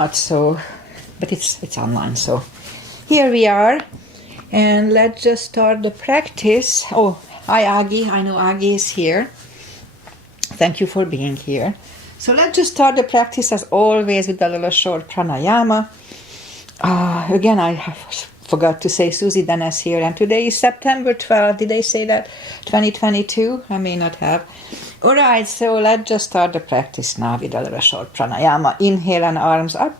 not so, but it's online. So here we are, and let's just start the practice. Oh, hi Aggie. I know Aggie is here. Thank you for being here. So let's just start the practice as always with a little short pranayama. Again, I forgot to say Susie Dennis here, and today is September 12th. Did I say that? 2022? I may not have. Alright, so let's just start the practice now with a little short pranayama. Inhale and arms up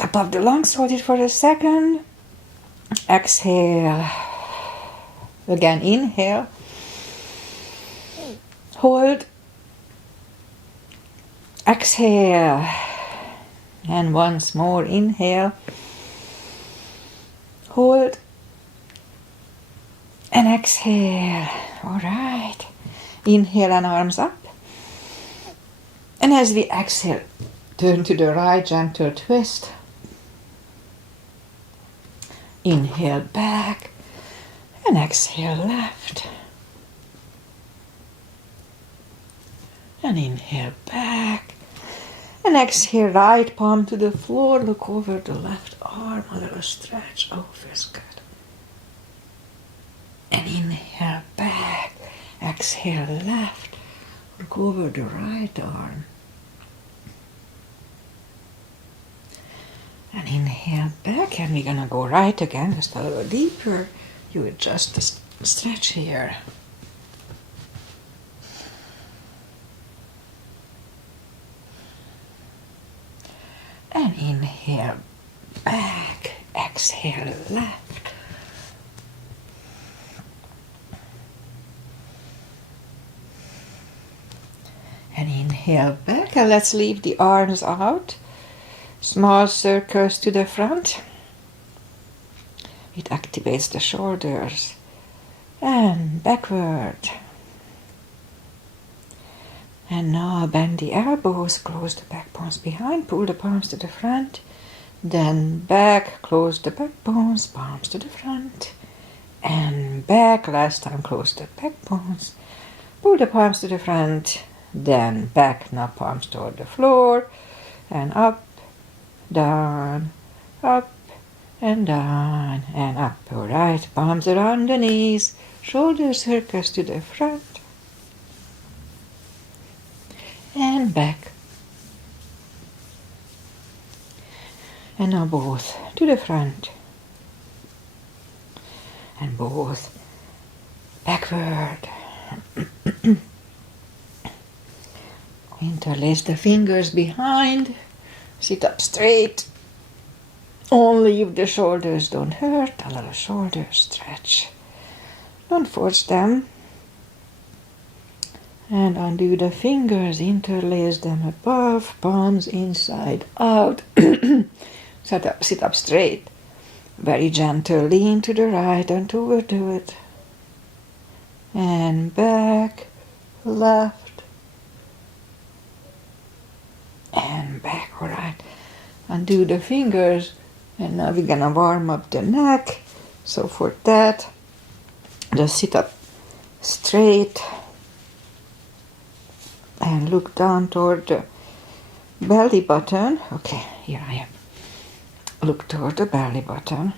above the lungs. Hold it for a second. Exhale. Again, inhale. Hold. Exhale. And once more, inhale. Hold. And exhale. Alright. Inhale and arms up. And as we exhale, turn to the right, gentle twist. Inhale back. And exhale left. And inhale back. And exhale, right palm to the floor. Look over the left arm. A little stretch. Oh, feels good. And inhale back. Exhale left. Look over the right arm. And inhale back. And we're gonna go right again, just a little deeper. You adjust the stretch here. And inhale back, exhale left. And inhale back, and let's leave the arms out. Small circles to the front. It activates the shoulders. And backward. And now bend the elbows, close the back bones behind, pull the palms to the front, then back, close the back bones, palms to the front, and back, last time close the back bones, pull the palms to the front, then back, now palms toward the floor, and up, down, up, and up, alright, palms around the knees, shoulder circles to the front, and back. And now both to the front. And both backward. Interlace the fingers behind. Sit up straight. Only if the shoulders don't hurt. A little shoulder stretch. Don't force them. And undo the fingers, interlace them above, palms inside out. Sit up straight. Very gentle, lean to the right, don't overdo it. And back, left. And back, alright. Undo the fingers, and now we're gonna warm up the neck. So for that, just sit up straight. And look down toward the belly button. Okay, here I am. Look toward the belly button.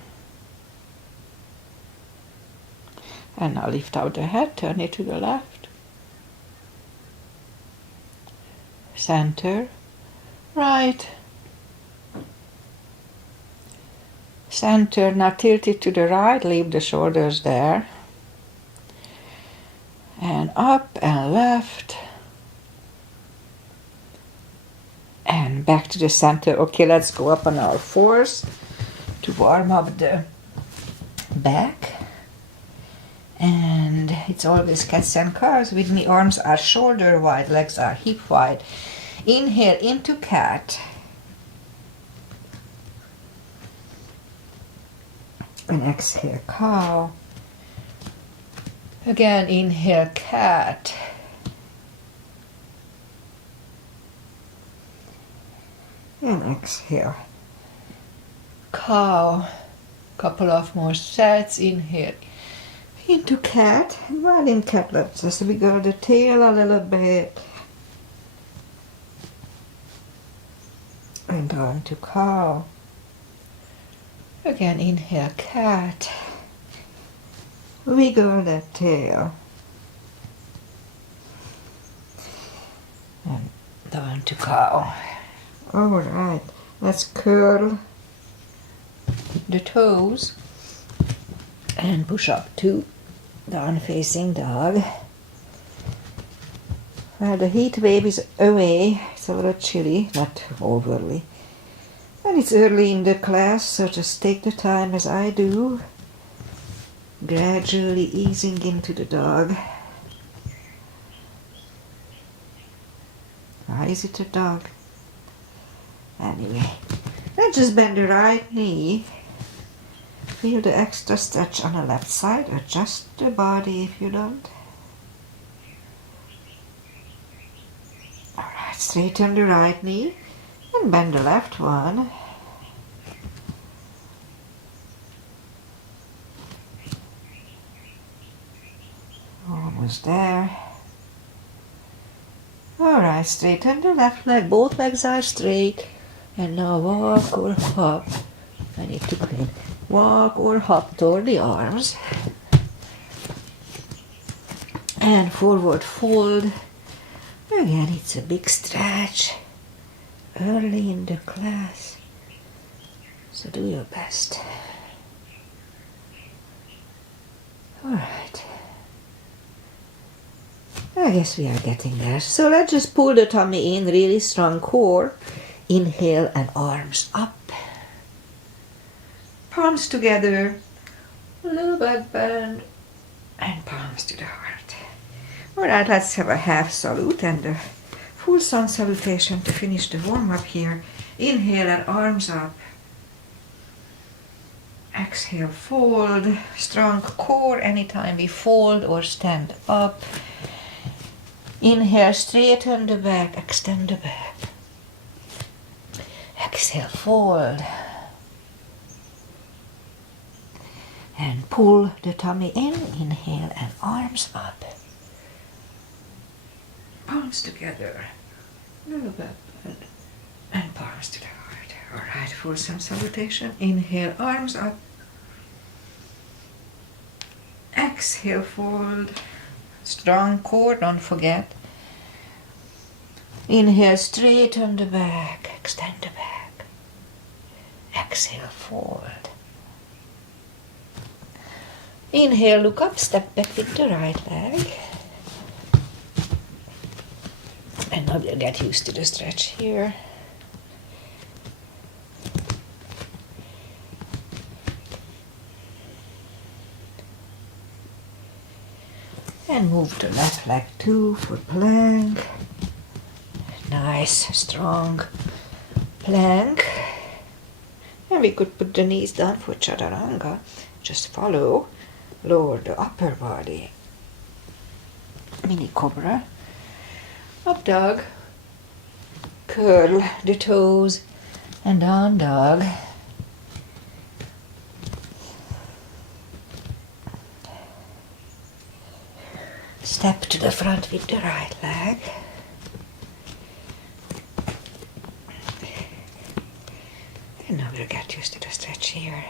And now lift out the head, turn it to the left. Center, right. Center, now tilt it to the right, leave the shoulders there. And up and left. And back to the center. Okay, let's go up on our fours to warm up the back. And it's always cats and cows with me. Arms are shoulder wide, legs are hip wide. Inhale into cat. And exhale cow. Again, inhale cat. And exhale. Cow. Couple of more sets. Inhale into cat. And while in cat, let's just wiggle the tail a little bit. And down to cow. Again, inhale, cat. Wiggle that tail. And down to cow. Alright, let's curl the toes and push up to down facing dog. Well, the heat wave is away. It's a little chilly, not overly. And it's early in the class, so just take the time as I do, gradually easing into the dog. Why is it a dog? Anyway, let's just bend the right knee. Feel the extra stretch on the left side. Adjust the body if you don't. Alright, straighten the right knee and bend the left one. Almost there. Alright, straighten the left leg. Both legs are straight. And now walk or hop. I need to clean. Walk or hop toward the arms. And forward fold. Again, it's a big stretch. Early in the class. So do your best. Alright. I guess we are getting there. So let's just pull the tummy in, really strong core. Inhale and arms up. Palms together. A little back bend. And palms to the heart. Alright, let's have a half salute and a full sun salutation to finish the warm-up here. Inhale and arms up. Exhale, fold. Strong core anytime we fold or stand up. Inhale, straighten the back, extend the back. Exhale, fold. And pull the tummy in. Inhale and arms up. Palms together. Little back bend. And palms to the heart. Alright, full sun salutation. Inhale, arms up. Exhale, fold. Strong core, don't forget. Inhale, straighten the back, extend the back. Exhale, fold. Inhale, look up, step back with the right leg. And now we'll get used to the stretch here. And move the left leg too for plank. Nice, strong plank. And we could put the knees down for chaturanga. Just follow. Lower the upper body. Mini cobra. Up dog. Curl the toes. And down dog. Step to the front with the right leg. And now we'll get used to the stretch here.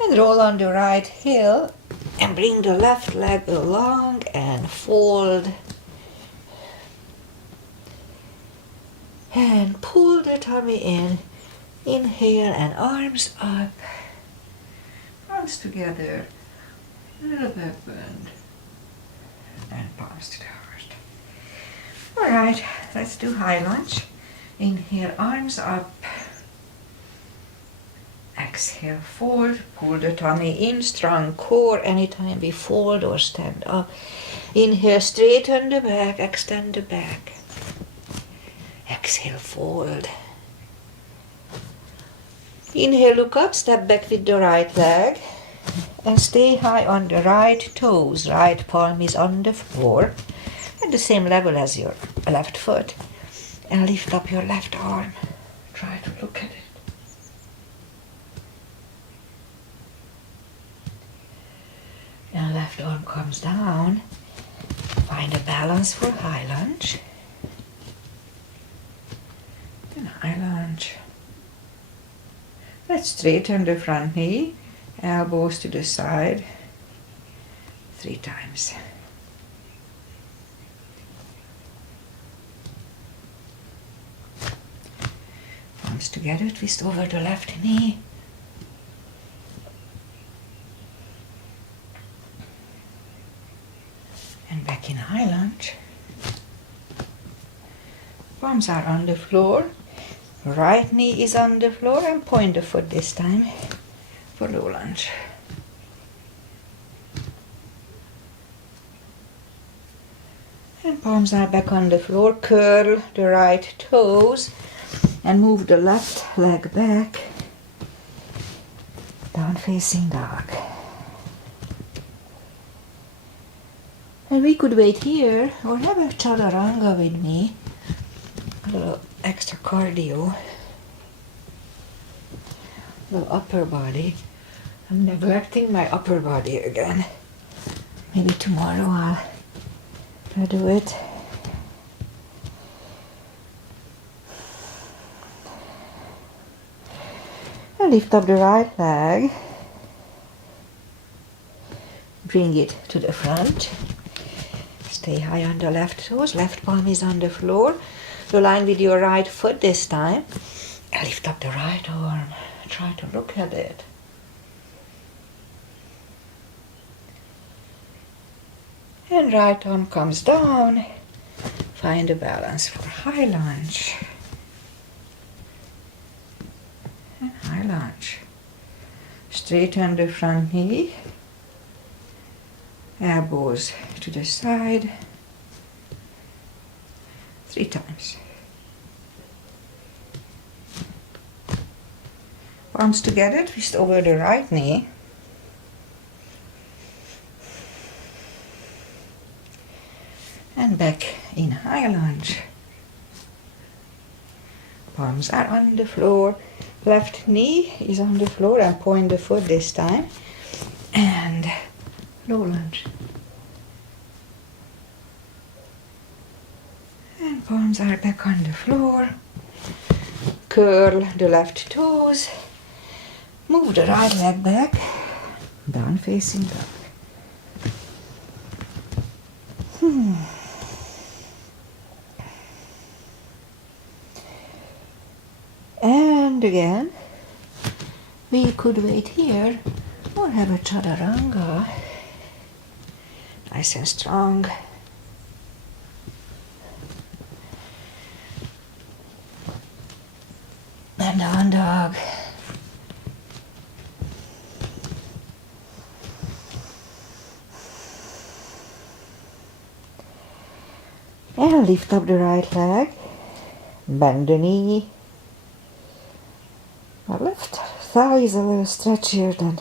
And roll on the right heel and bring the left leg along and fold. And pull the tummy in. Inhale and arms up. Arms together. Little back bend. And palms to the heart. Alright, let's do high lunge. Inhale, arms up. Exhale, fold. Pull the tummy in, strong core anytime we fold or stand up. Inhale, straighten the back, extend the back. Exhale, fold. Inhale, look up, step back with the right leg. And stay high on the right toes. Right palm is on the floor at the same level as your left foot. And lift up your left arm. Try to look at it. And left arm comes down. Find a balance for high lunge. And high lunge. Let's straighten the front knee, elbows to the side, 3 times. Palms together, twist over the left knee. And back in high lunge. Palms are on the floor. Right knee is on the floor and point the foot this time for low lunge. And palms are back on the floor. Curl the right toes and move the left leg back. Down facing dog. And we could wait here or have a chaturanga with me. A little extra cardio. A little upper body. I'm neglecting my upper body again. Maybe tomorrow I'll do it. And lift up the right leg. Bring it to the front. Stay high on the left toes. Left palm is on the floor. Align with your right foot this time. And lift up the right arm. Try to look at it. And right arm comes down. Find a balance for high lunge. And high lunge. Straighten the front knee. Elbows to the side. 3 times. Palms together, twist over the right knee. And back in high lunge. Palms are on the floor. Left knee is on the floor and point the foot this time. And low lunge. And palms are back on the floor. Curl the left toes. Move the right leg back. Down facing dog. And again, we could wait here or have a chaturanga. Nice and strong. And down dog. And lift up the right leg. Bend the knee. My left thigh is a little stretchier than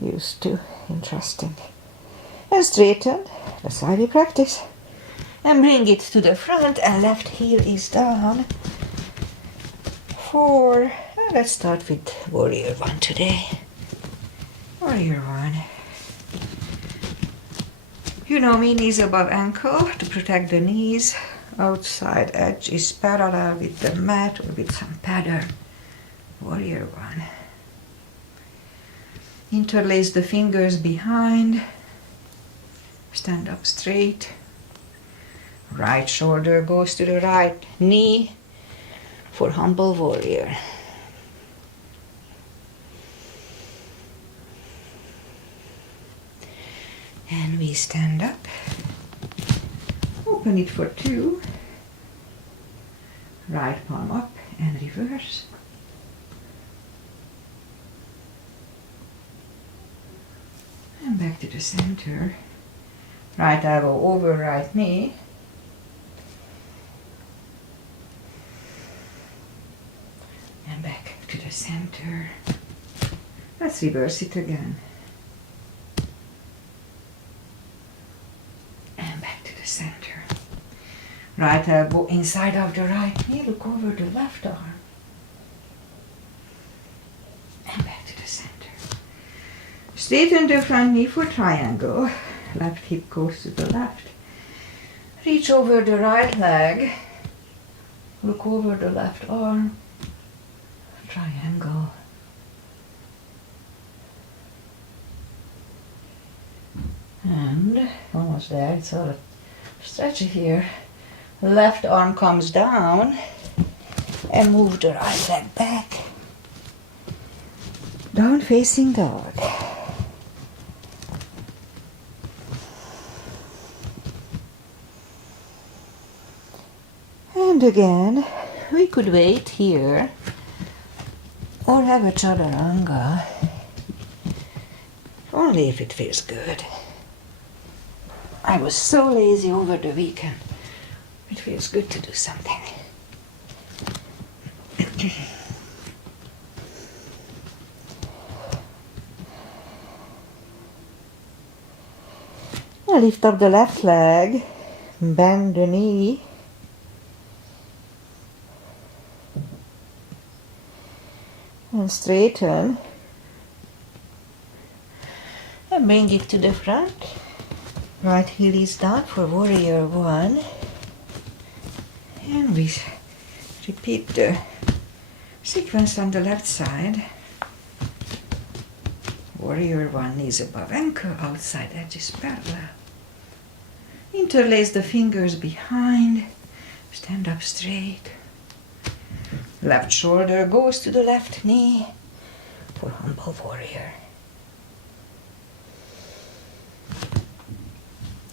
used to. Interesting. And straighten. That's why we practice. And bring it to the front and left heel is down. 4. Let's start with warrior 1 today. Warrior 1. You know me, knees above ankle to protect the knees. Outside edge is parallel with the mat or with some pattern. Warrior 1. Interlace the fingers behind. Stand up straight. Right shoulder goes to the right knee for humble warrior. And we stand up. Open it for 2. Right palm up and reverse. And back to the center. Right elbow over right knee. And back to the center. Let's reverse it again. And back to the center. Right elbow inside of the right knee. Look over the left arm. And back to the center. Straighten the front knee for triangle. Left hip goes to the left. Reach over the right leg. Look over the left arm, triangle. And almost there, it's all stretchy here. Left arm comes down and move the right leg back. Down facing dog. And again, we could wait here or have a chaturanga, only if it feels good. I was so lazy over the weekend. It feels good to do something. Now lift up the left leg, bend the knee, and straighten, and bring it to the front. Right heel is down for warrior one, and we repeat the sequence on the left side. Warrior one, knees above ankle, outside edges parallel. Interlace the fingers behind, stand up straight. Left shoulder goes to the left knee for humble warrior.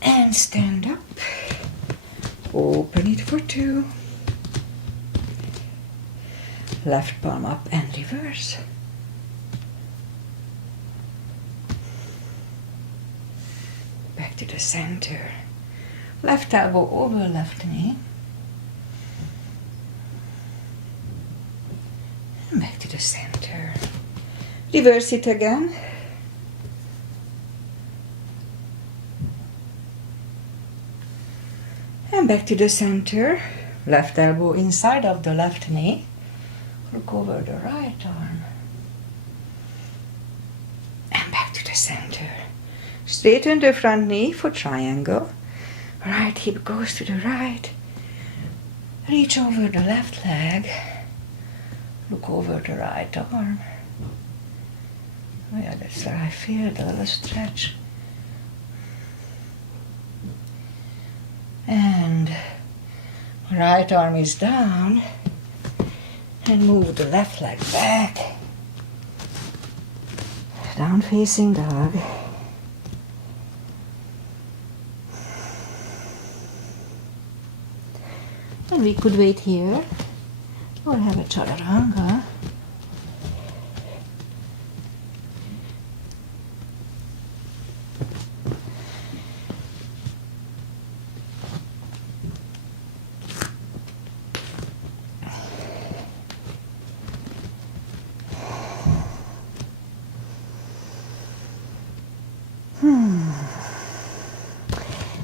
And stand up. Open it for two. Left palm up and reverse. Back to the center. Left elbow over left knee. And back to the center. Reverse it again. And back to the center. Left elbow inside of the left knee. Look over the right arm. And back to the center. Straighten the front knee for triangle. Right hip goes to the right. Reach over the left leg. Look over the right arm. Oh yeah, that's where I feel the little stretch. And right arm is down. And move the left leg back. Down facing dog. And we could wait here or have a chaturanga.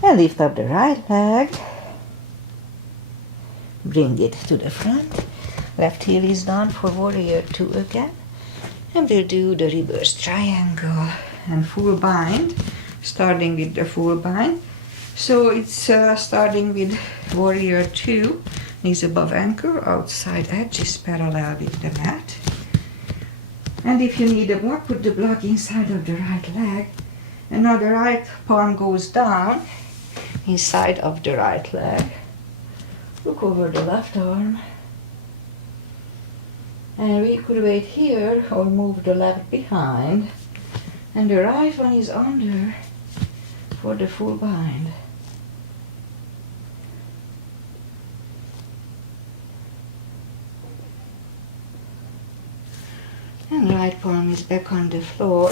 And lift up the right leg. Bring it to the front. Left heel is down for warrior two again. And we'll do the reverse triangle and full bind, starting with the full bind. So it's starting with warrior two, knees above ankle, outside edge is parallel with the mat. And if you need a block, put the block inside of the right leg. And now the right palm goes down, inside of the right leg. Look over the left arm. And we could wait here or move the left behind. And the right one is under for the full bind. And right palm is back on the floor.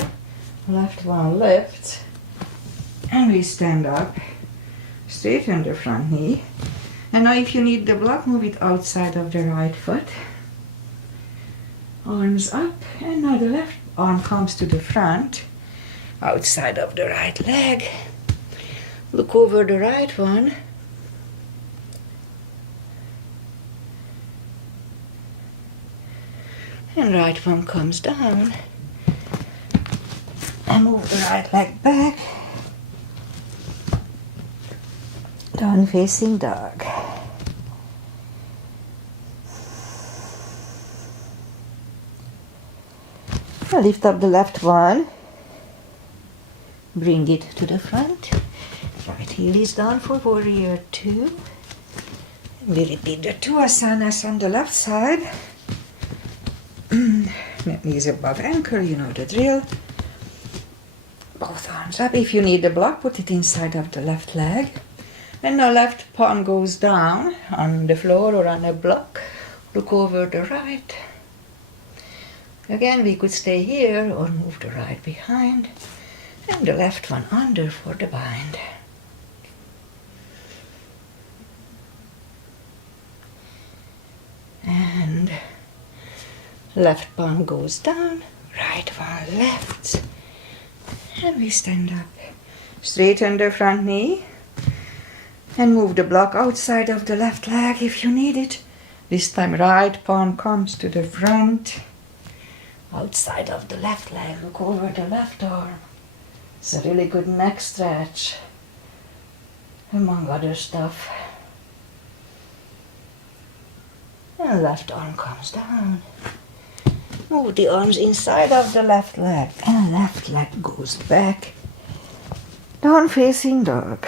Left one lifts. And we stand up. Straighten the front knee. And now if you need the block, move it outside of the right foot. Arms up. And now the left arm comes to the front. Outside of the right leg. Look over the right one. And right one comes down. And move the right leg back. Down facing dog. I'll lift up the left one. Bring it to the front. Right heel is down for warrior 2. We repeat the 2 asanas on the left side. Knees above ankle, you know the drill. Both arms up. If you need a block, put it inside of the left leg. And the left palm goes down on the floor or on a block. Look over the right. Again, we could stay here or move the right behind. And the left one under for the bind. And left palm goes down, right one left. And we stand up. Straighten the front knee. And move the block outside of the left leg if you need it. This time right palm comes to the front. Outside of the left leg, look over the left arm. It's a really good neck stretch, among other stuff. And left arm comes down. Move the arms inside of the left leg, and left leg goes back. Down facing dog.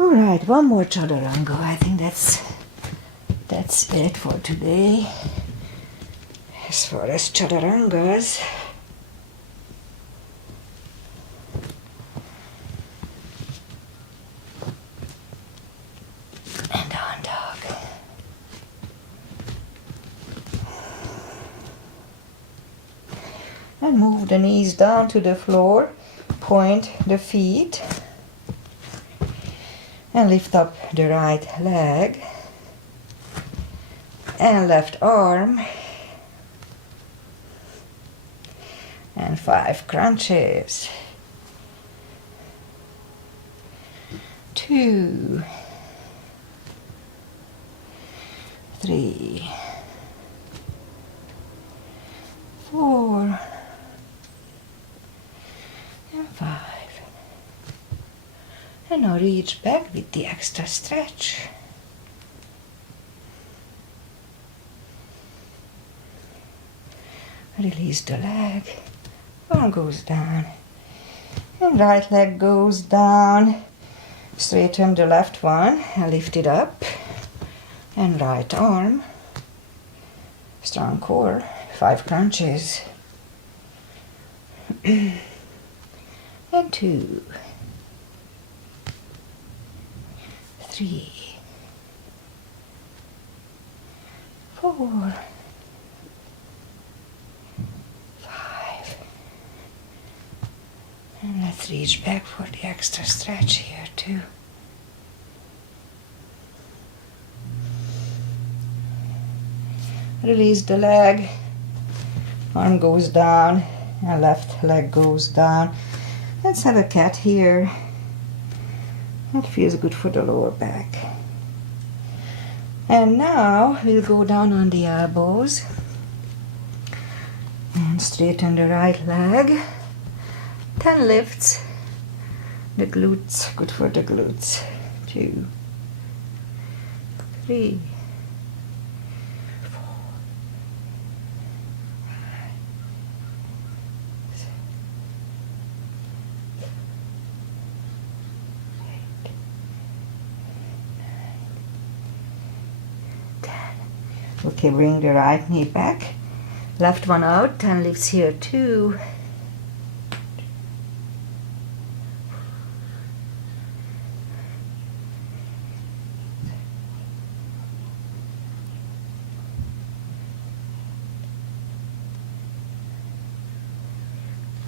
All right, one more chaturanga. I think that's it for today. As far as chaturangas. And down dog. And move the knees down to the floor. Point the feet. And lift up the right leg and left arm and 5 crunches. 2, 3, 4 and 5. And now reach back with the extra stretch. Release the leg. Arm goes down. And right leg goes down. Straighten the left one and lift it up. And right arm. Strong core. 5 crunches. And 2. 3, 4, 5. And let's reach back for the extra stretch here too. Release the leg. Arm goes down and left leg goes down. Let's have a cat here. That feels good for the lower back. And now we'll go down on the elbows and straighten the right leg. 10 lifts. The glutes, good for the glutes. 2, 3, 4, 5, 6, 8, 9, 10. Okay, bring the right knee back. Left one out, 10 lifts here too.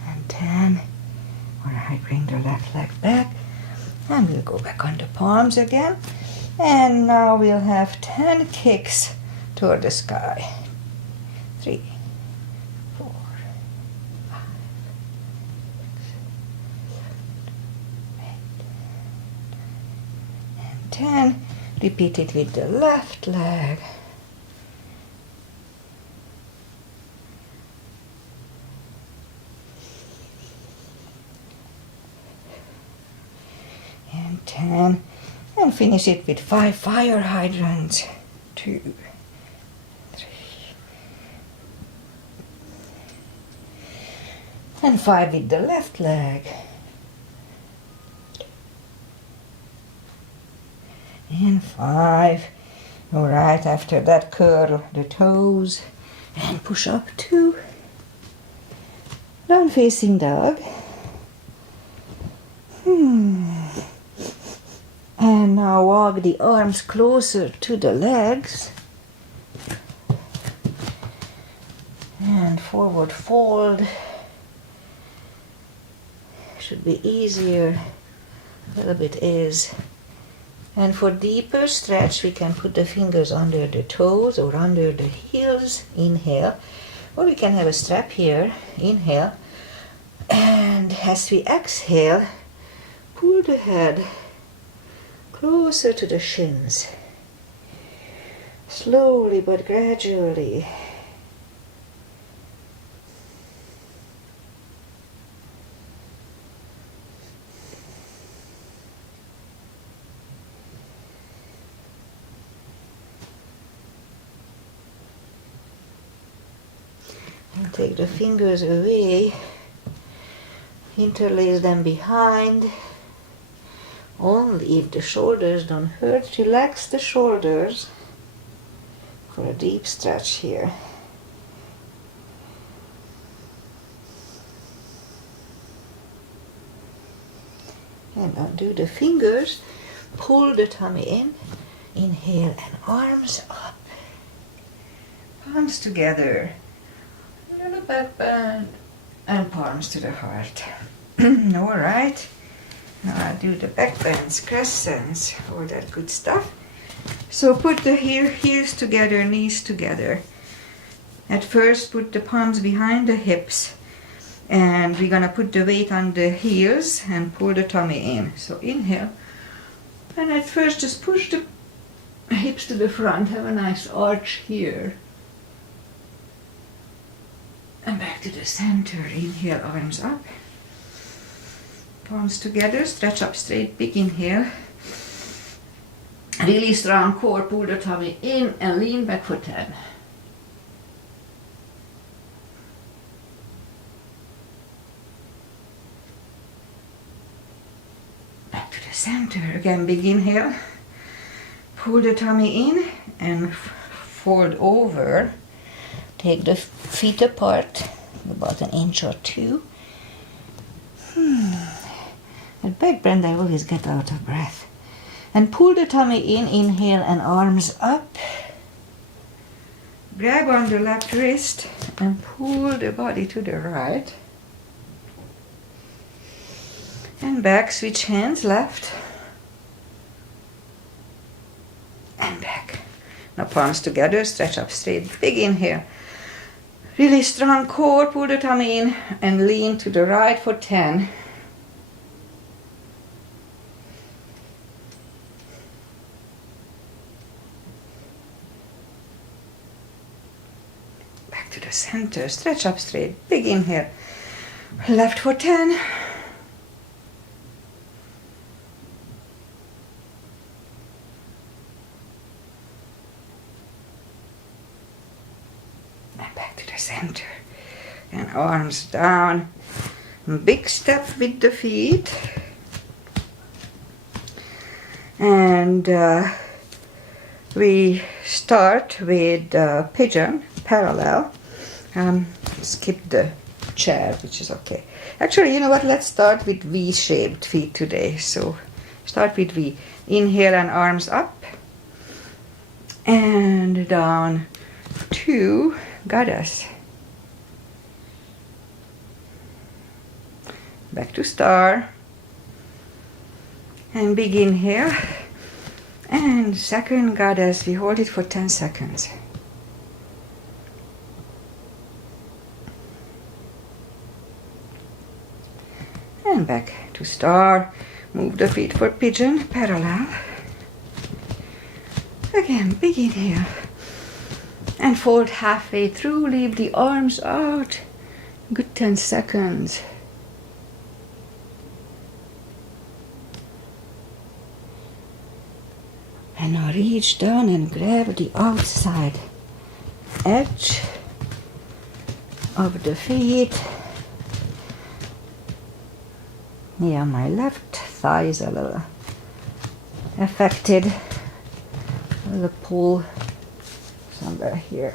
And 10. Alright, bring the left leg back. And we'll go back on the palms again. And now we'll have 10 kicks toward the sky. 3, 4, 5, 6, 7, 8, and 10. Repeat it with the left leg. And 10. And finish it with 5 fire hydrants. 2, 3, and 5 with the left leg. And 5. Alright, after that curl the toes and push up 2. Down facing dog. And now walk the arms closer to the legs. And forward fold. Should be easier. A little bit is. And for deeper stretch, we can put the fingers under the toes or under the heels. Inhale. Or we can have a strap here. Inhale. And as we exhale, pull the head closer to the shins. Slowly but gradually. And take the fingers away. Interlace them behind. Only if the shoulders don't hurt, relax the shoulders for a deep stretch here. And undo the fingers, pull the tummy in, inhale and arms up. Palms together, a little back bend, and palms to the heart. Alright. Now I do the back bends, crescents, all that good stuff. So put the heels together, knees together. At first put the palms behind the hips. And we're gonna put the weight on the heels and pull the tummy in. So inhale. And at first just push the hips to the front, have a nice arch here. And back to the center, inhale, arms up. Palms together, stretch up straight, big inhale. Really strong core, pull the tummy in and lean back for 10. Back to the center, again big inhale. Pull the tummy in and fold over. Take the feet apart, about an inch or 2. At back bend I always get out of breath. And pull the tummy in, inhale and arms up. Grab on the left wrist and pull the body to the right. And back, switch hands, left. And back. Now palms together, stretch up straight, big inhale. Really strong core, pull the tummy in and lean to the right for 10. Back to the center, stretch up straight, big inhale. Left for 10. Center and arms down. Big step with the feet. And we start with Pigeon Parallel. Skip the chair, which is okay. Actually, you know what? Let's start with V-shaped feet today. So start with V. Inhale and arms up. And down to Goddess. Back to star. And big inhale. And second Goddess, we hold it for 10 seconds. And back to star. Move the feet for Pigeon Parallel. Again, big inhale. And fold halfway through, leave the arms out. Good 10 seconds. And now reach down and grab the outside edge of the feet. Yeah, my left thigh is a little affected. The pull somewhere here.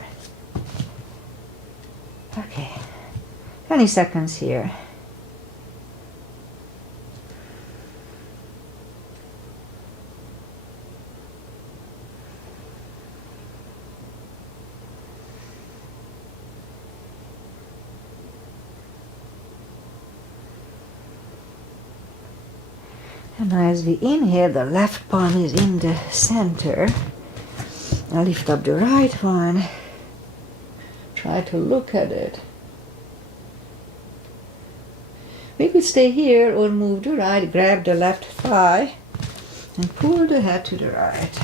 Okay, 20 seconds here. And as we inhale, the left palm is in the center. I lift up the right one. Try to look at it. We could stay here or move the right, grab the left thigh and pull the head to the right.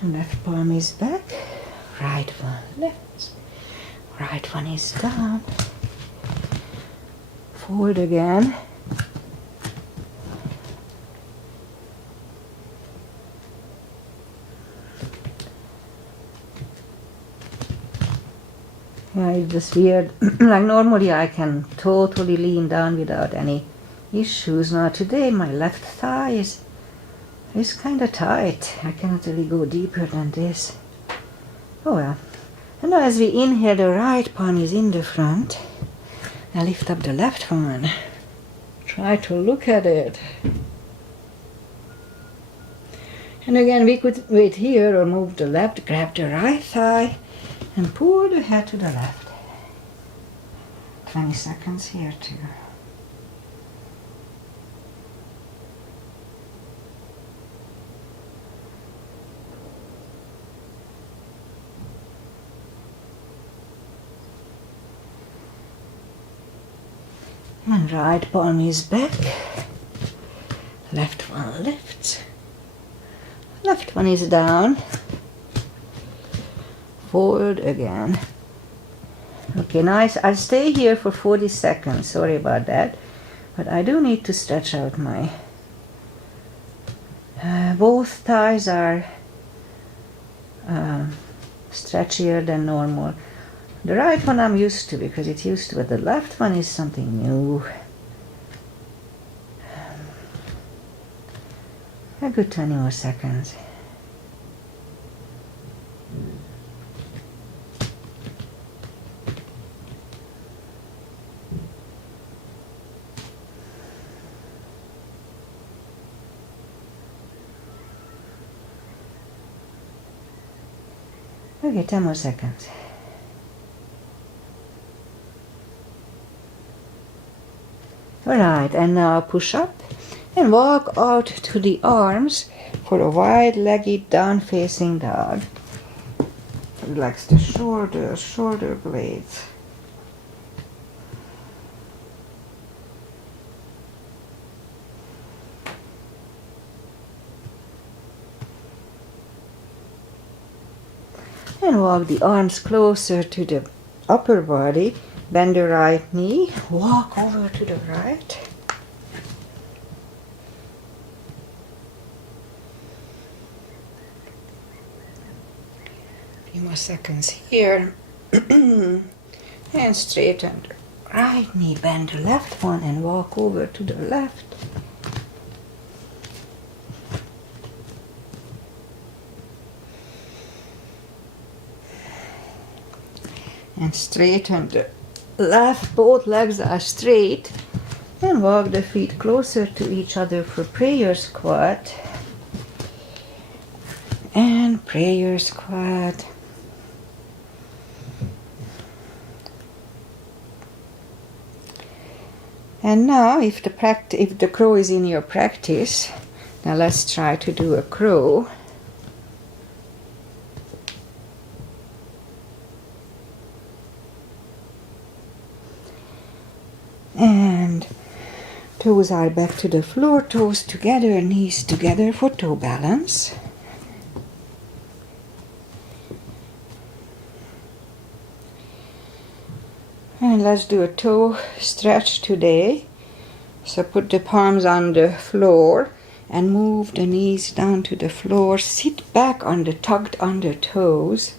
Left palm is back, right one left, right one is down. Forward again. Yeah, it's just weird. Like normally I can totally lean down without any issues. Now today my left thigh is kind of tight. I cannot really go deeper than this. Oh well. And now as we inhale, the right palm is in the front. Now lift up the left one. Try to look at it. And again, we could wait here or move the left, grab the right thigh and pull the head to the left. 20 seconds here too. And right palm is back, left one lifts, left one is down, forward again. Okay, nice. I'll stay here for 40 seconds, sorry about that, but I do need to stretch out my, both thighs are stretchier than normal. The right one I'm used to because it's used to, but the left one is something new. A good 20 more seconds. Okay, 10 more seconds. Alright, and now push up and walk out to the arms for a wide-legged down-facing dog. Relax the shoulders, shoulder blades. And walk the arms closer to the upper body. Bend the right knee, walk over to the right. A few more seconds here. And straighten the right knee, bend the left one and walk over to the left. And straighten the left, both legs are straight, and walk the feet closer to each other for prayer squat. And prayer squat. And now if the crow is in your practice, now let's try to do a crow. Toes are back to the floor, toes together, knees together for toe balance. And let's do a toe stretch today. So put the palms on the floor and move the knees down to the floor. Sit back on the tucked under toes.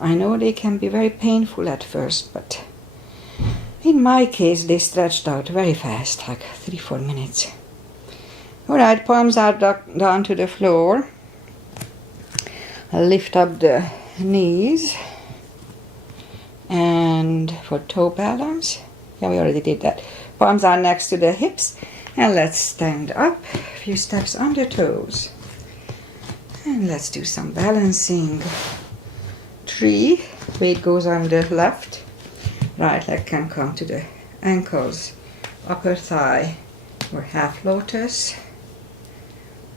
I know they can be very painful at first, but in my case they stretched out very fast, like 3-4 minutes. Alright, palms are down to the floor. Lift up the knees. And for toe balance, yeah, we already did that. Palms are next to the hips. And let's stand up, a few steps on the toes. And let's do some balancing. 3, weight goes on the left. Right leg can come to the ankles, upper thigh, or half lotus.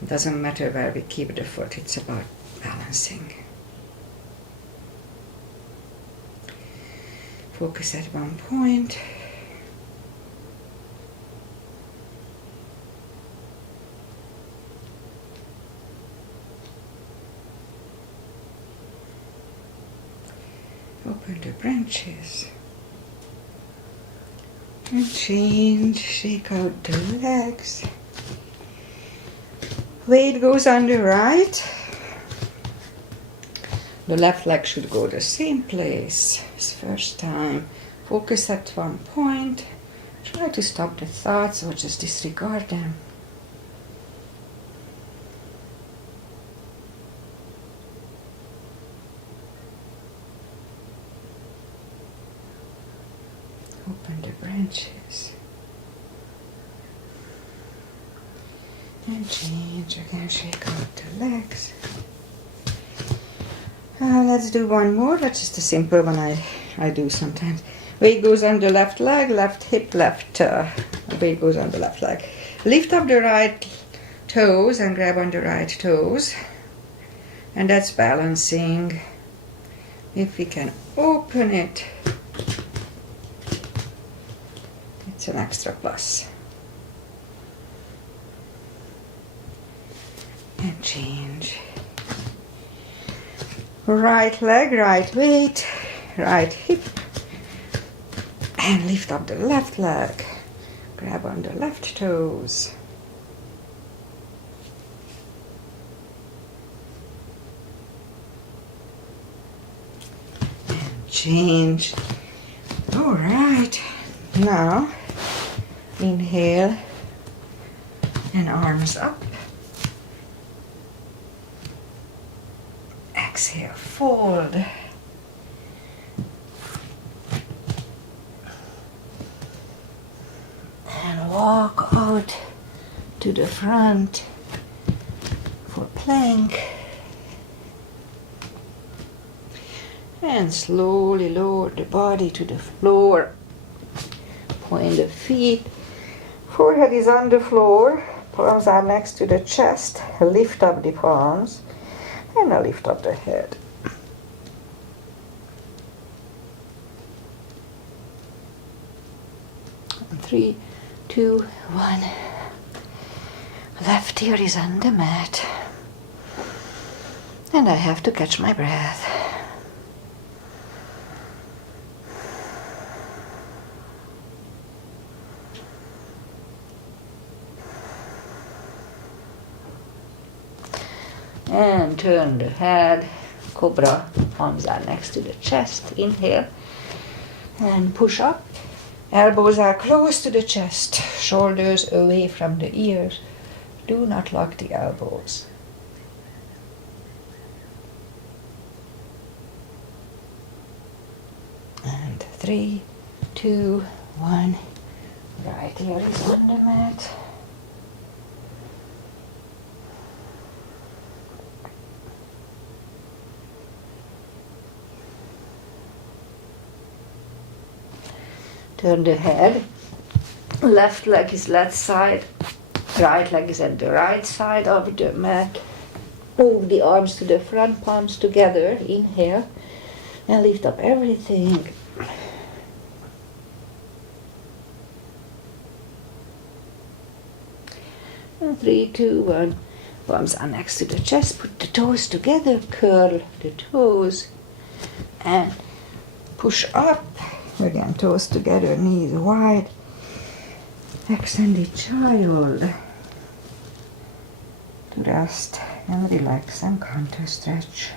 It doesn't matter where we keep the foot, it's about balancing. Focus at one point. Open the branches. And change, shake out the legs. Weight goes on the right. The left leg should go the same place as first time. Focus at one point. Try to stop the thoughts or just disregard them. Open the branches. And change again, shake out the legs. Let's do one more. That's just a simple one I do sometimes. Weight goes on the left leg, left hip, left weight goes on the left leg. Lift up the right toes and grab on the right toes. And that's balancing. If we can open it, it's an extra plus. And change. Right leg, right weight, right hip, and lift up the left leg. Grab on the left toes. And change. All right. Now, inhale and arms up. Exhale, fold. And walk out to the front for plank. And slowly lower the body to the floor. Point the feet. Forehead is on the floor. Palms are next to the chest. Lift up the palms. And I lift up the head. And 3, 2, 1. Left ear is on the mat. And I have to catch my breath. And turn the head, cobra, arms are next to the chest, inhale, and push up. Elbows are close to the chest, shoulders away from the ears. Do not lock the elbows. And 3, 2, 1, right ear is on the mat. Turn the head. Left leg is left side. Right leg is at the right side of the mat. Move the arms to the front, palms together. Inhale. And lift up everything. And 3, 2, 1. Palms are next to the chest. Put the toes together. Curl the toes. And push up. Again, toes together, knees wide. Extended child. To rest and relax and counter stretch.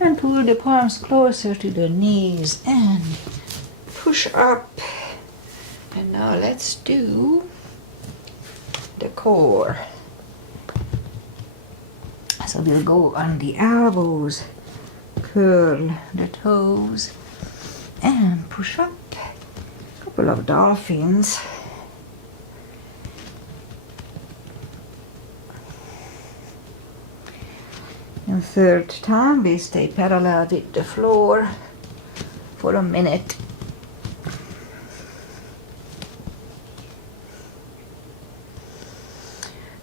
And pull the palms closer to the knees and push up. And now let's do the core. So we'll go on the elbows, curl the toes, and push up. A couple of dolphins. And third time we stay parallel with the floor for a minute.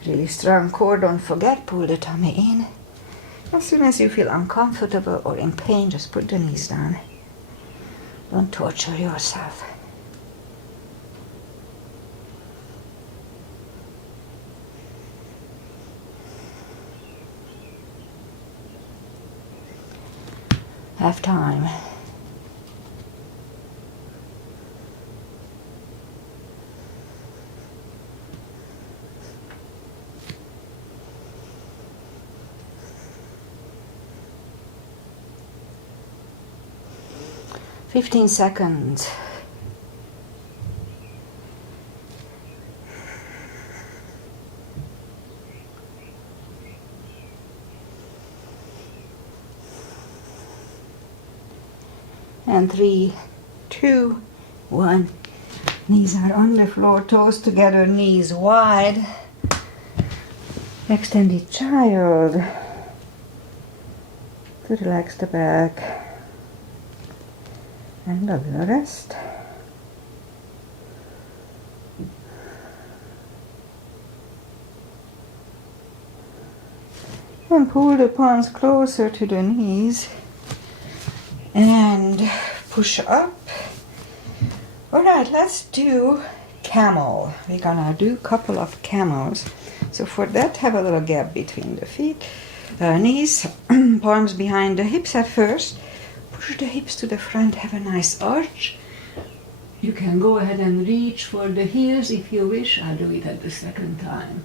Really strong core, don't forget, pull the tummy in. As soon as you feel uncomfortable or in pain, just put the knees down. Don't torture yourself. Have time. "15 seconds. And 3, 2, 1. Knees are on the floor, toes together, knees wide. Extended child. To relax the back. And a little rest. And pull the palms closer to the knees. And push up. Alright, let's do camel. We're gonna do a couple of camels. So for that, have a little gap between the feet, knees, palms behind the hips at first. Push the hips to the front, have a nice arch. You can go ahead and reach for the heels if you wish. I'll do it at the second time.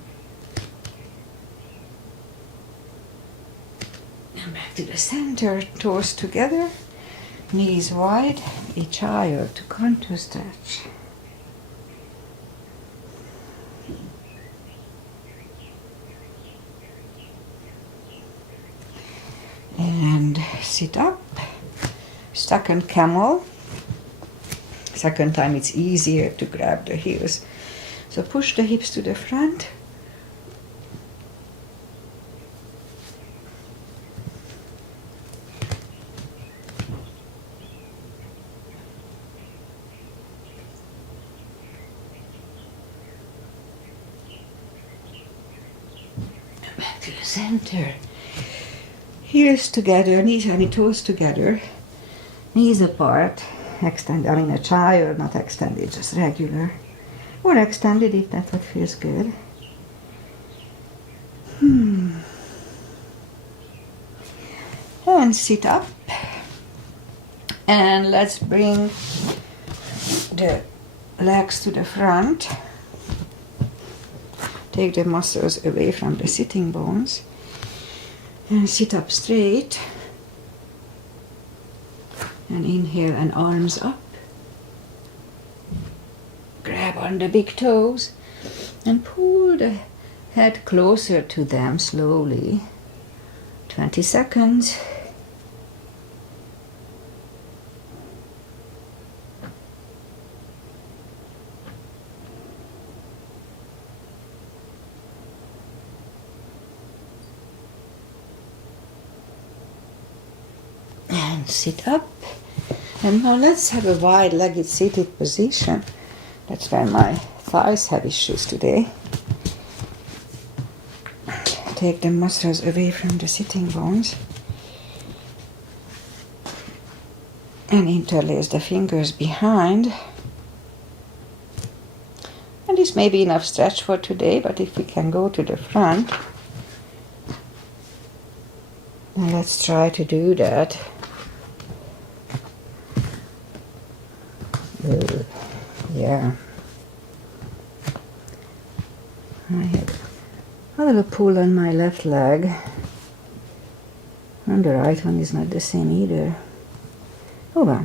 And back to the center, toes together. Knees wide, a child to contour stretch. And sit up. Second camel. Second time it's easier to grab the heels. So push the hips to the front. Back to the center. Heels together, knees and toes together, knees apart. Extend, I mean a child, not extended, just regular. Or extended if that's what feels good. And sit up. And let's bring the legs to the front. Take the muscles away from the sitting bones. And sit up straight. And inhale and arms up. Grab on the big toes. And pull the head closer to them slowly. 20 seconds. And sit up. And now let's have a wide-legged seated position. That's where my thighs have issues today. Take the muscles away from the sitting bones. And interlace the fingers behind. And this may be enough stretch for today, but if we can go to the front, then let's try to do that. Yeah. I have a little pull on my left leg. And the right one is not the same either. Oh well.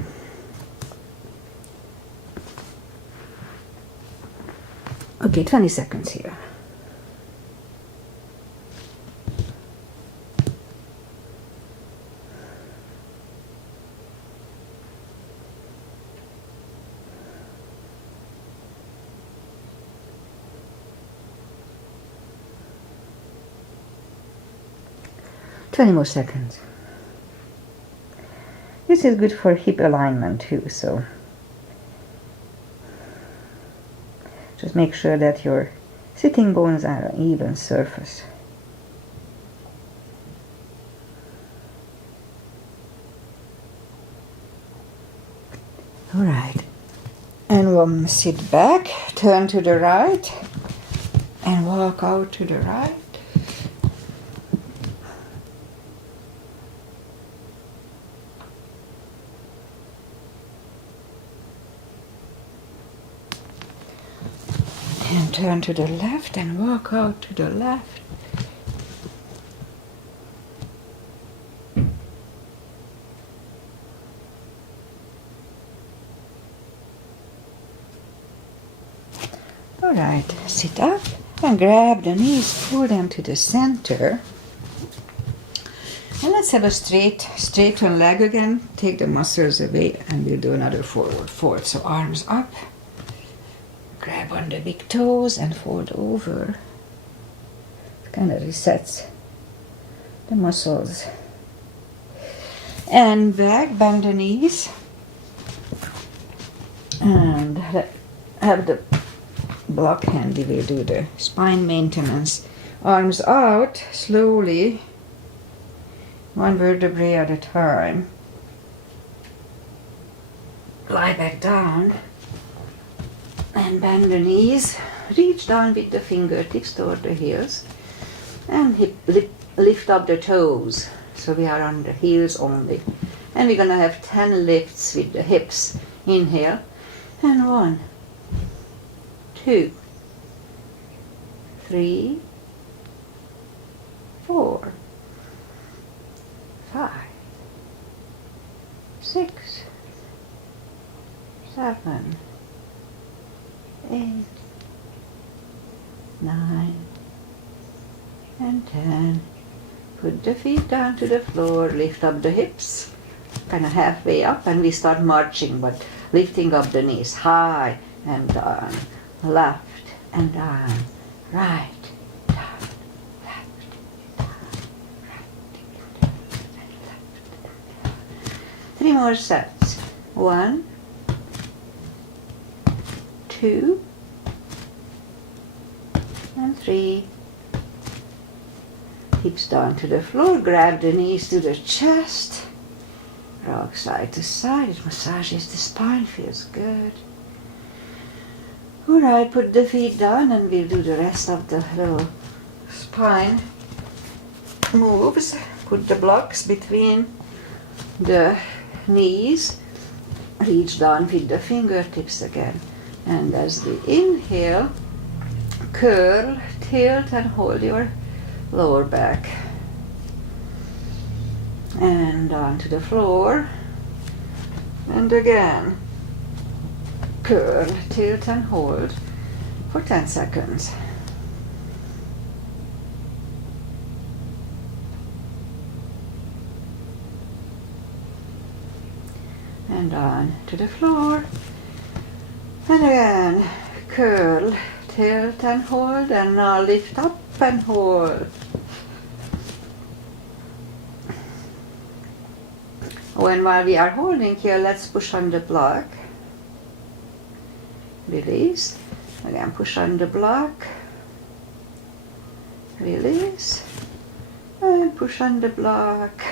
Okay, 20 seconds here. Twenty more seconds. This is good for hip alignment too, so just make sure that your sitting bones are on even surface. Alright, and we'll sit back, turn to the right, and walk out to the right. And turn to the left and walk out to the left. Alright, sit up and grab the knees, pull them to the center. And let's have a straighten leg again. Take the muscles away and we'll do another forward fold. So arms up. Grab on the big toes and fold over. It kind of resets the muscles. And back, bend the knees. And have the block handy. We'll do the spine maintenance. Arms out, slowly. One vertebrae at a time. Lie back down. And bend the knees, reach down with the fingertips toward the heels, and lift up the toes. So we are on the heels only. And we're gonna have 10 lifts with the hips. Inhale, and 1, 2, 3, 4, 5, 6, 7, 8, 9, and 10. Put the feet down to the floor, lift up the hips, kind of halfway up, and we start marching, but lifting up the knees, high and down, left and down, right, down, left, down, right, down, and left, down. 3 more sets. 1, 2, and 3. Hips down to the floor, grab the knees to the chest, rock side to side, it massages the spine, feels good. Alright, put the feet down and we'll do the rest of the little spine moves. Put the blocks between the knees, reach down with the fingertips again. And as we inhale, curl, tilt and hold your lower back. And down to the floor. And again, curl, tilt and hold for 10 seconds. And down to the floor. And again, curl, tilt and hold, and now lift up and hold. Oh, and while we are holding here, let's push on the block. release. Again, push on the block, release, and push on the block,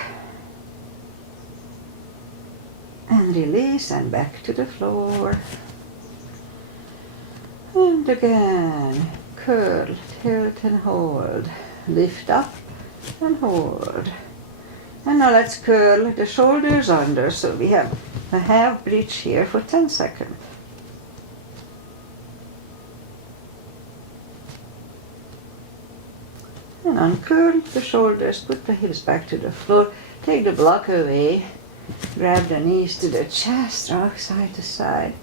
and release, and back to the floor. And again, curl, tilt and hold, lift up and hold. And now let's curl the shoulders under, so we have a half bridge here for 10 seconds. And uncurl the shoulders, put the hips back to the floor, take the block away, grab the knees to the chest, rock side to side.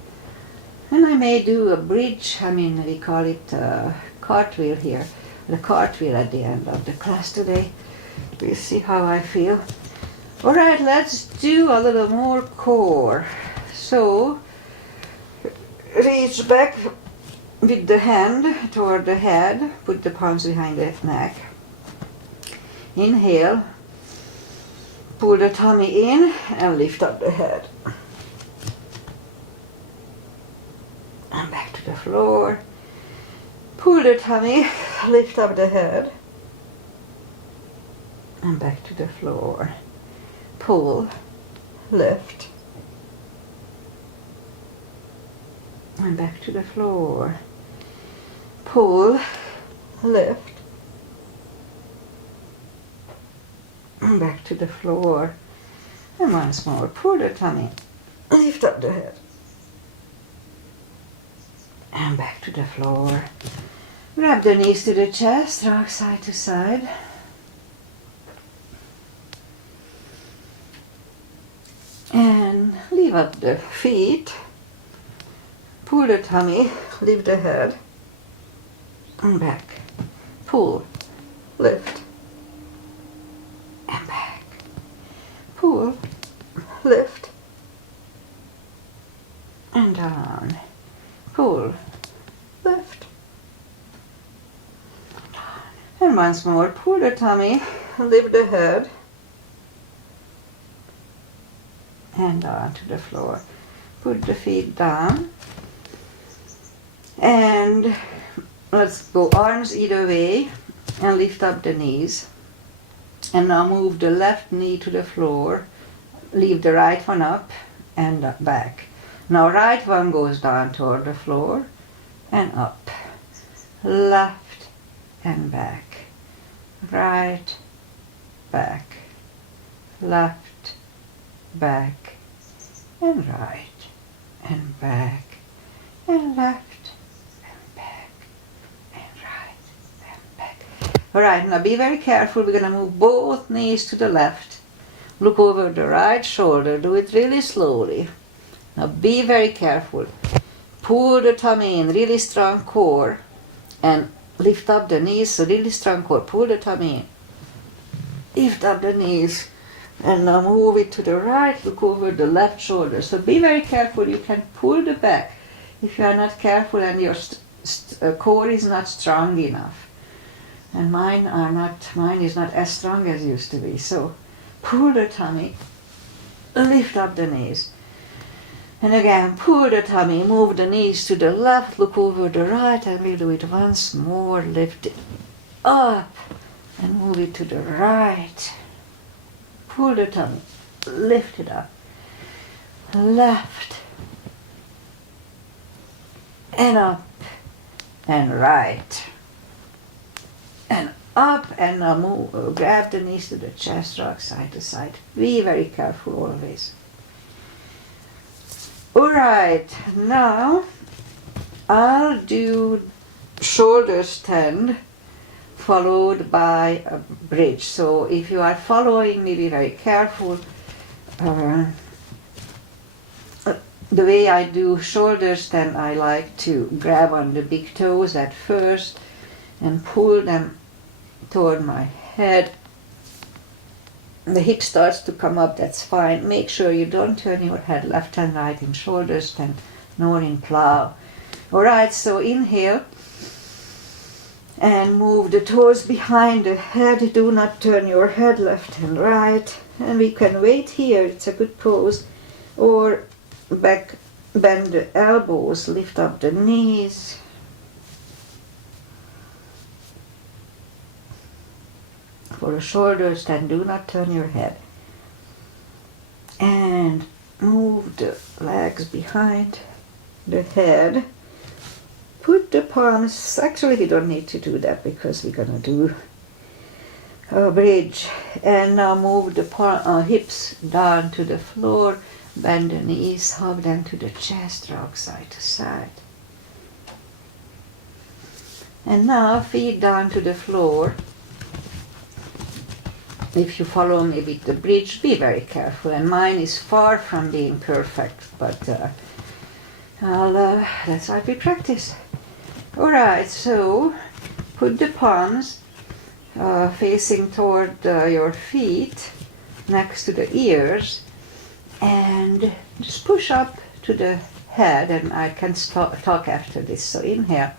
And I may do a bridge, we call it a cartwheel here, the cartwheel at the end of the class today. We'll see how I feel. Alright, let's do a little more core. So, reach back with the hand toward the head, put the palms behind the neck. Inhale, pull the tummy in and lift up the head. And back to the floor. Pull the tummy, lift up the head. And back to the floor. Pull, lift. And back to the floor. Pull, lift. And back to the floor. And once more, pull the tummy, lift up the head. And back to the floor. Grab the knees to the chest, rock side to side. And leave up the feet. Pull the tummy, lift the head. And back. Pull, lift. And back. Pull, lift. And down. Pull, lift. And once more, pull the tummy, lift the head. And down to the floor. Put the feet down. And let's go arms either way and lift up the knees. And now move the left knee to the floor. Leave the right one up and back. Now right one goes down toward the floor and up. Left and back. Right, back. Left, back. And right and back. And left and back. And right and back. Alright, now be very careful. We're going to move both knees to the left. Look over the right shoulder. Do it really slowly. Now be very careful. Pull the tummy in, really strong core, and lift up the knees, so really strong core. Pull the tummy in. Lift up the knees, and now move it to the right, look over the left shoulder. So be very careful, you can pull the back if you are not careful and your core is not strong enough. And mine is not as strong as used to be. So pull the tummy, lift up the knees. And again, pull the tummy, move the knees to the left, look over the right, and we'll do it once more. Lift it up and move it to the right. Pull the tummy, lift it up. Left and up and right. And up and now move, grab the knees to the chest, rock side to side. Be very careful always. Alright, now I'll do shoulder stand followed by a bridge. So if you are following me, be very careful. The way I do shoulder stand, I like to grab on the big toes at first and pull them toward my head. The hip starts to come up, that's fine. Make sure you don't turn your head left and right in shoulder stand, nor in plow. Alright, so inhale and move the toes behind the head. Do not turn your head left and right. And we can wait here, it's a good pose. Or back Bend the elbows, lift up the knees. For the shoulders, then do not turn your head. And move the legs behind the head. Put the palms, actually you don't need to do that because we're gonna do a bridge. And now move the hips down to the floor, bend the knees, hug them to the chest, rock side to side. And now feet down to the floor. If you follow me with the bridge, be very careful. And mine is far from being perfect, but that's why we practice. Alright, so put the palms facing toward your feet, next to the ears, and just push up to the head, and I can talk after this. So inhale.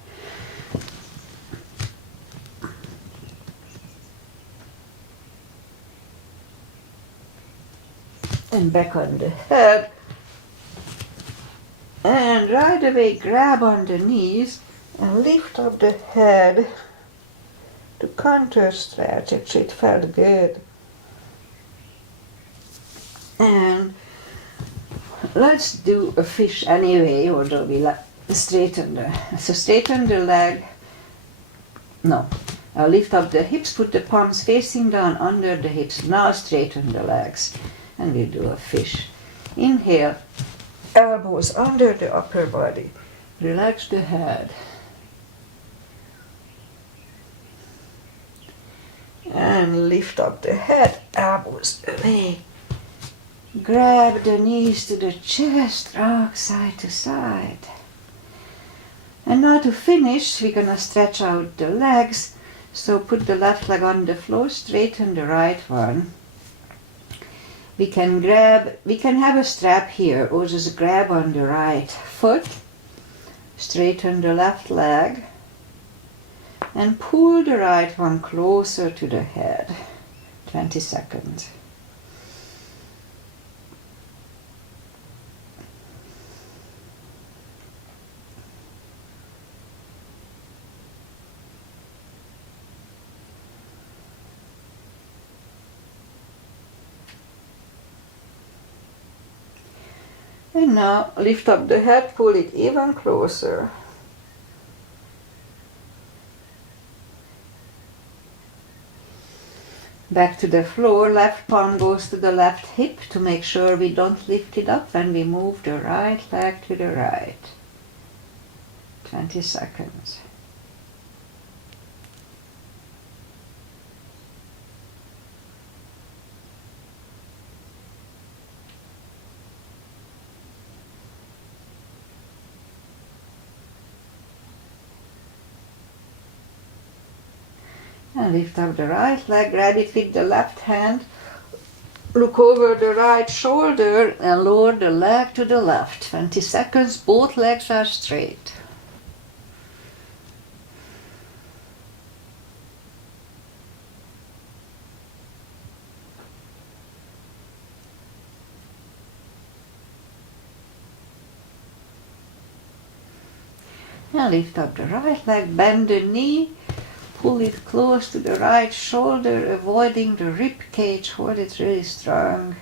And back on the head. And right away grab on the knees and lift up the head to counter stretch. Actually, it felt good. And let's do a fish anyway, although we straighten the leg. No. Lift up the hips, put the palms facing down under the hips. Now straighten the legs. And we'll do a fish. Inhale, elbows under the upper body. Relax the head. And lift up the head, elbows away. Grab the knees to the chest, rock side to side. And now to finish, we're gonna stretch out the legs. So put the left leg on the floor, straighten the right one. We can have a strap here, or just grab on the right foot, straighten the left leg, and pull the right one closer to the head. 20 seconds. And now lift up the head, pull it even closer. Back to the floor, left palm goes to the left hip to make sure we don't lift it up, and we move the right leg to the right. 20 seconds. And lift up the right leg, grab it with the left hand, look over the right shoulder and lower the leg to the left. 20 seconds, both legs are straight. And lift up the right leg, bend the knee, pull it close to the right shoulder, avoiding the rib cage, hold it really strong.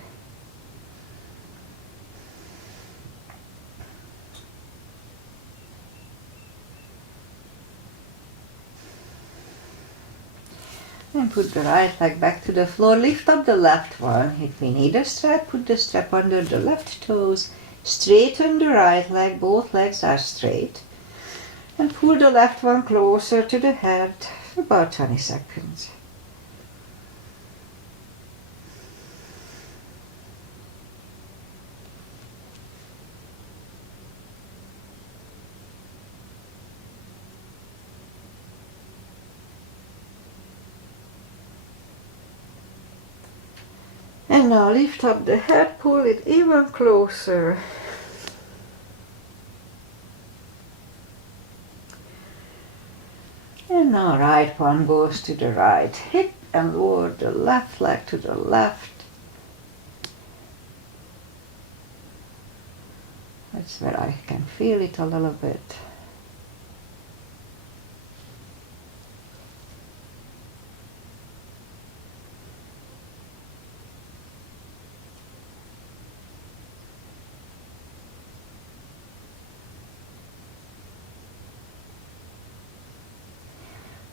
And put the right leg back to the floor, lift up the left one. If we need a strap, put the strap under the left toes, straighten the right leg, both legs are straight. And pull the left one closer to the head, about 20 seconds. And now lift up the head, pull it even closer. And now right one goes to the right hip and lower the left leg to the left. That's where I can feel it a little bit.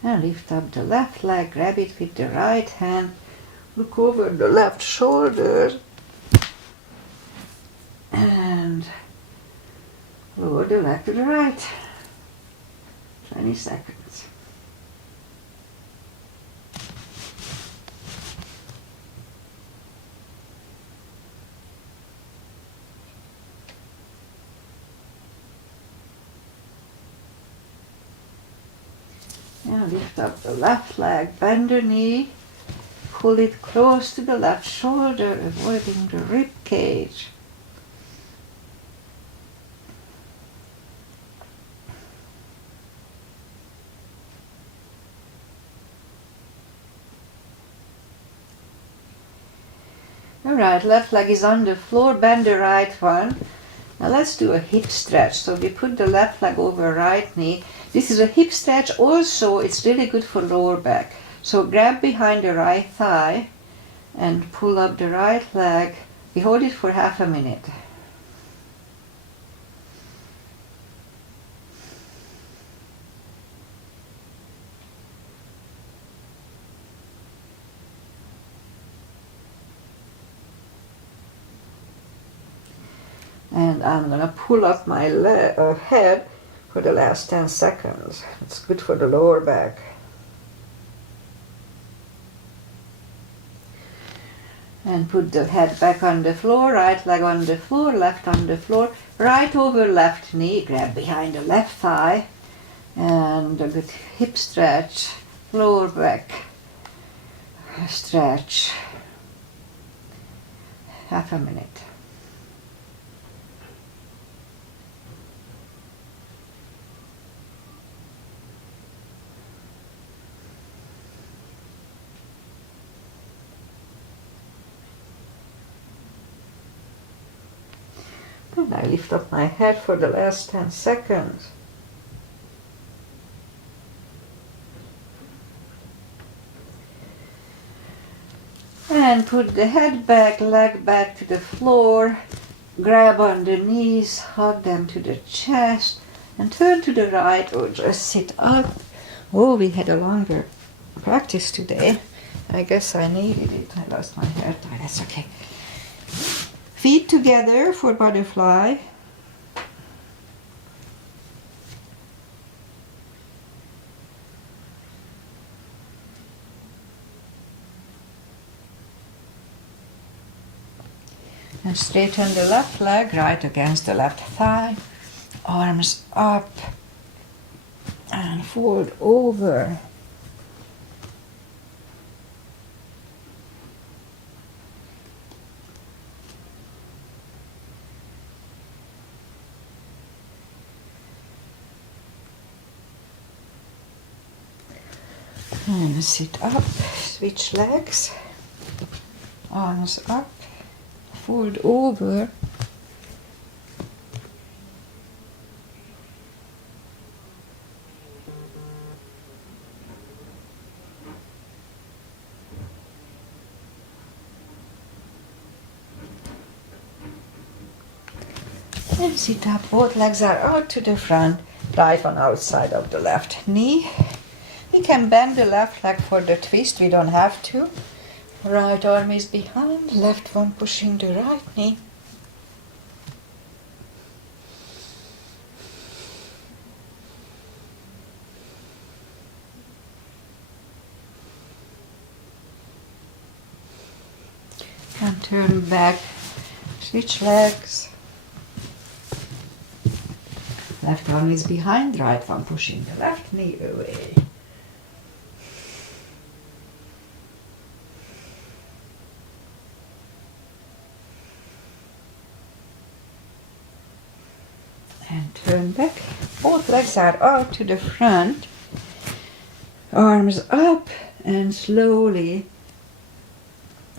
And lift up the left leg, grab it with the right hand, look over the left shoulder, and lower the leg to the right. 20 seconds. Now lift up the left leg, bend the knee, pull it close to the left shoulder, avoiding the rib cage. Alright, left leg is on the floor, bend the right one. Now let's do a hip stretch. So we put the left leg over right knee. This is a hip stretch. Also, it's really good for lower back. So grab behind the right thigh and pull up the right leg. We hold it for half a minute. And I'm going to pull up my head for the last 10 seconds. It's good for the lower back. And put the head back on the floor, right leg on the floor, left on the floor, right over left knee, grab behind the left thigh, and a good hip stretch, lower back stretch, half a minute. And I lift up my head for the last 10 seconds. And put the head back, leg back to the floor, grab on the knees, hug them to the chest, and turn to the right or just sit up. Oh, we had a longer practice today. I guess I needed it. I lost my hair tie, that's okay. Feet together for butterfly. And straighten the left leg right against the left thigh. Arms up and fold over. And sit up, switch legs, arms up, fold over. And sit up, both legs are out to the front, right on outside of the left knee. We can bend the left leg for the twist, we don't have to. Right arm is behind, left one pushing the right knee. And turn back, switch legs. Left arm is behind, right one pushing the left knee away. And turn back. Both legs are out to the front. Arms up and slowly,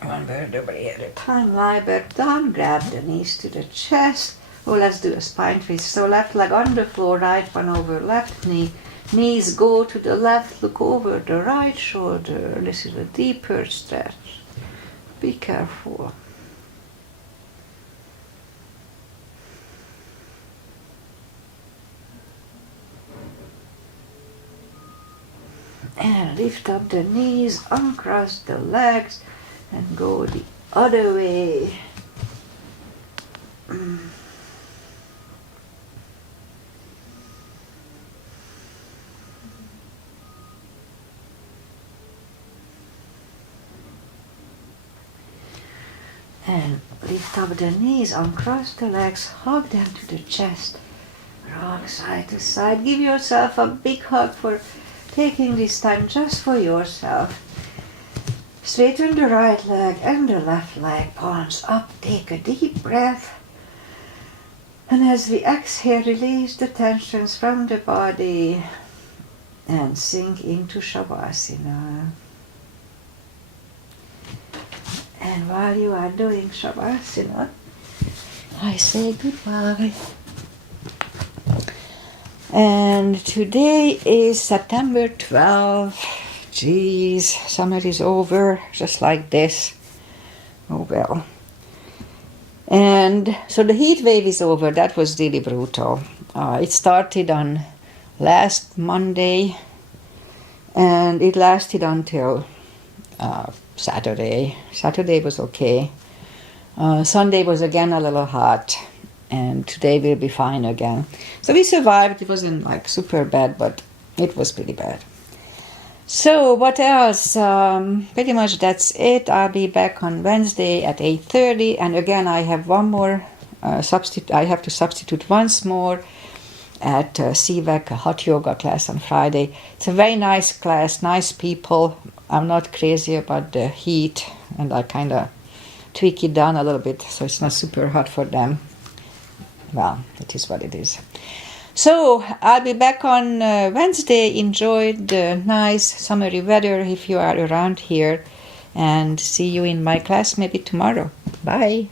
one vertebrae at a time, lie back down. Grab the knees to the chest. Oh, let's do a spine twist. So left leg on the floor, right one over left knee. Knees go to the left, look over the right shoulder. This is a deeper stretch. Be careful. And lift up the knees, uncross the legs, and go the other way. And lift up the knees, uncross the legs, hug them to the chest. Rock side to side. Give yourself a big hug for taking this time just for yourself. Straighten the right leg and the left leg, palms up. Take a deep breath. And as we exhale, release the tensions from the body and sink into Shavasana. And while you are doing Shavasana, I say goodbye. And today is September 12th. Geez, summer is over, just like this. Oh well. And so the heat wave is over. That was really brutal. It started on last Monday, and it lasted until Saturday. Saturday was okay. Sunday was again a little hot. And today will be fine again. So we survived. It wasn't like super bad, but it was pretty bad. So what else? Pretty much that's it. I'll be back on Wednesday at 8:30. And again, I have one more substitute. I have to substitute once more at CVEC, a hot yoga class on Friday. It's a very nice class, nice people. I'm not crazy about the heat, and I kind of tweak it down a little bit so it's not super hot for them. Well, it is what it is. So I'll be back on Wednesday. Enjoy the nice summery weather if you are around here. And see you in my class maybe tomorrow. Bye.